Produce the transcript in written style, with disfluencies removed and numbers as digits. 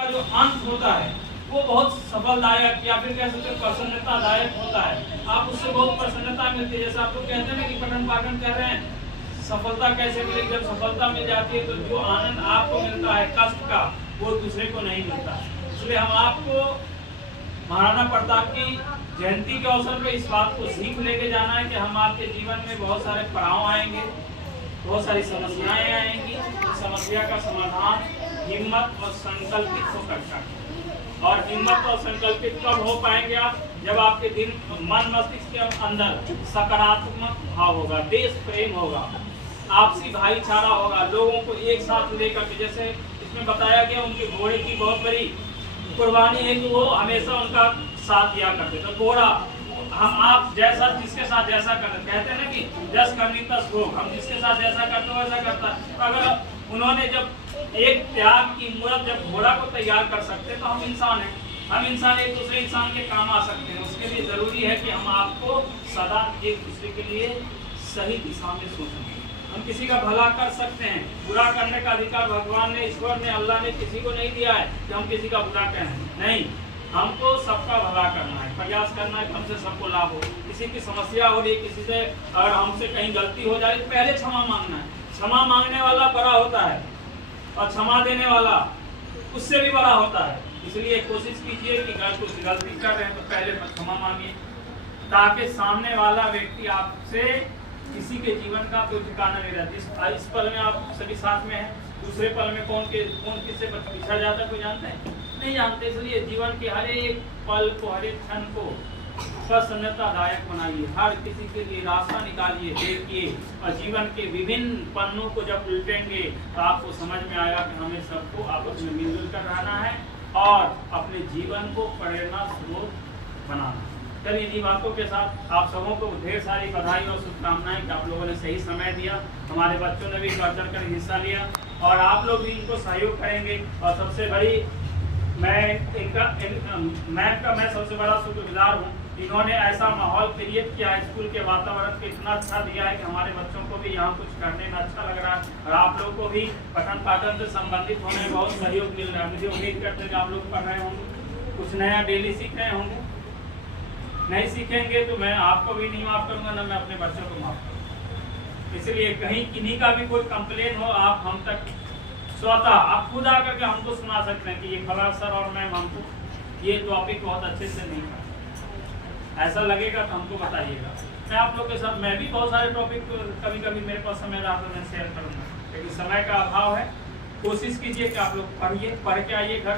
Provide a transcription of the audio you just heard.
का जो अंत होता है वो बहुत सफलदायक या फिर कह सकते हैं प्रसन्नतादायक होता है। आप उससे बहुत प्रसन्नता मिलती है। जैसे आप लोग कहते हैं ना कि पठन पाठन कर रहे हैं, सफलता कैसे मिलेगी? जब सफलता मिल जाती है तो जो आनंद आपको मिलता है कष्ट का, वो दूसरे को नहीं मिलता। इसलिए हम आपको महाराणा प्रताप की जयंती के अवसर पे इस बात को सीख लेके जाना है कि हम आपके जीवन में बहुत सारे पड़ाव आएंगे, बहुत सारी समस्याएं आएंगी। समस्या का समाधान हिम्मत और संकल्पित होकर करना। और हिम्मत और संकल्पित कब हो पाएंगे आप? जब आपके दिन मन मस्तिष्क के अंदर सकारात्मक भाव होगा, देश प्रेम होगा, आपसी भाईचारा होगा, लोगों को एक साथ लेकर के। जैसे इसमें बताया गया उनके घोड़े की बहुत बड़ी कुर्बानी है कि वो हमेशा उनका साथ दिया करते। तो घोड़ा हम आप जैसा जिसके साथ जैसा करते, कहते हैं ना कि जस करनी तस भोग, हम जिसके साथ जैसा करते हो वैसा करता है। तो अगर उन्होंने जब एक त्याग की मूर्त जब घोड़ा को तैयार कर सकते तो हम इंसान हैं, हम इंसान एक दूसरे इंसान के काम आ सकते हैं। उसके लिए जरूरी है कि हम आपको सदा एक दूसरे के लिए सही दिशा में सोचें। हम किसी का भला कर सकते हैं, बुरा करने का अधिकार भगवान ने, ईश्वर ने, अल्लाह ने किसी को नहीं दिया है कि हम किसी का बुरा करें। नहीं, हमको सबका भला करना है, प्रयास करना है कि हमसे सबको लाभ हो। किसी की समस्या हो रही, किसी से अगर हमसे कहीं गलती हो जाए तो पहले क्षमा मांगना है। क्षमा मांगने वाला बड़ा होता है और क्षमा देने वाला उससे भी बड़ा होता है। इसलिए कोशिश कीजिए कि अगर कुछ गलती कर रहे हैं तो पहले क्षमा मांगिए, ताकि सामने वाला व्यक्ति आपसे किसी के जीवन का कोई ठिकाना नहीं रहता। इस पल में आप सभी साथ में हैं, दूसरे पल में कौन किससे पिछड़ जाता है कोई जानता है? नहीं जानते। इसलिए जीवन के हर एक पल को, हर एक क्षण को प्रसन्नतादायक बनाइए, हर किसी के लिए रास्ता निकालिए, देखिए। और जीवन के विभिन्न पन्नों को जब उल्टेंगे तो आपको समझ में आएगा कि हमें सबको आपस में मिलजुल कर रहना है और अपने जीवन को प्रेरणा स्रोत बनाना है। चलिए इन्हीं बातों के साथ आप सबों को ढेर सारी बधाई और शुभकामनाएं कि आप लोगों ने सही समय दिया, हमारे बच्चों ने भी बढ़ चढ़ कर हिस्सा लिया और आप लोग भी इनको सहयोग करेंगे। और सबसे बड़ी मैं सबसे बड़ा शुक्रगुजार हूँ। इन्होंने ऐसा माहौल क्रिएट किया है, स्कूल के वातावरण को इतना अच्छा दिया है कि हमारे बच्चों को भी यहाँ कुछ करने में अच्छा लग रहा है और आप लोग को भी पठन पाठन से संबंधित होने में बहुत सहयोग मिल रहा है। मुझे उम्मीद करते हैं कि आप लोग पढ़ रहे होंगे, कुछ नया डेली सीख रहे होंगे। नहीं सीखेंगे तो मैं आपको भी नहीं माफ करूंगा, ना मैं अपने बच्चों को माफ करूंगा। इसलिए कहीं किन्हीं का भी कोई कंप्लेन हो, आप हम तक स्वतः आप खुद आकर के हमको सुना सकते हैं कि ये फला सर और मैम हमको ये टॉपिक बहुत अच्छे से नहीं था। ऐसा लगेगा तो हमको बताइएगा। मैं आप लोग के साथ मैं भी बहुत सारे टॉपिक कभी कभी मेरे पास समय रहा तो मैं शेयर करूँगा, लेकिन समय का अभाव है। कोशिश कीजिए कि आप लोग पढ़िए, पढ़ के आइए घर।